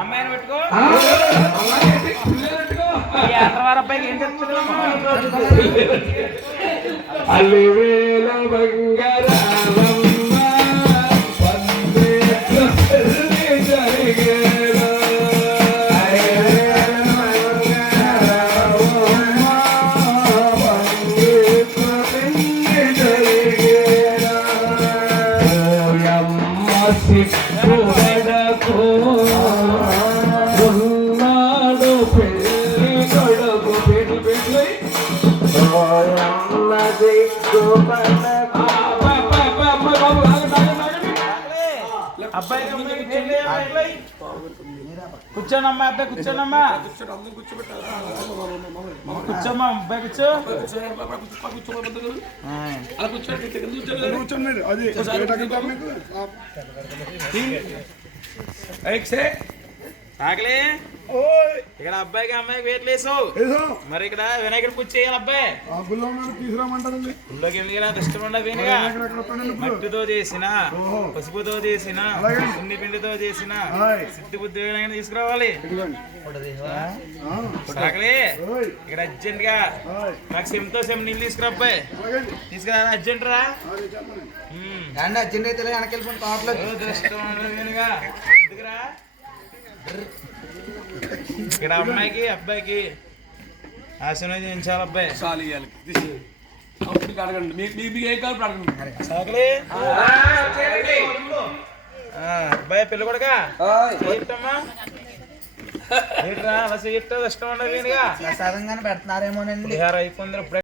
అమ్మాయిని పెట్టుకో అబ్బాయికి ఏం చెప్తుంది అలివేల బంగారమ్మ అబ్బాయి కూర్చోనమ్మా అబ్బాయి కూర్చోనమ్మా కూర్చోమ్మా అబ్బాయి కూర్చో ఆకలే ఇక్కడ అబ్బాయికి అమ్మాయికి వెయిట్ లేసావు మరి ఇక్కడ వినాయకుడు పూజ చేయాలి అబ్బాయి గుళ్ళోకి ఎందుకు ఇష్టం ఉండగా మట్టితో చేసిన పసుపుతో చేసిన సున్ని పిండితో చేసిన సిద్ధి బుద్ధి వినాయకుడు తీసుకురావాలి ఆకలే ఇక్కడ అర్జెంట్ గా నాకు సెమ్తో సెమ్ నీళ్ళు తీసుకురా అబ్బాయి తీసుకురా అర్జెంట్ రా అర్జెంట్ అయితే వెనకెళ్ళిపోయిన తోటలో ఇష్టం ఉండగా ఎందుకురా ఇక్కడ అమ్మాయికి అబ్బాయికి ఆశనం చేయించాలి అబ్బాయి అబ్బాయి పెళ్ళి కొడుకా చేయట్టమ్మా అలా చేయట్టు ఇష్టం ఉండదు ప్రసాదంగానే పెడుతున్నారేమోనండి అయిపోయింది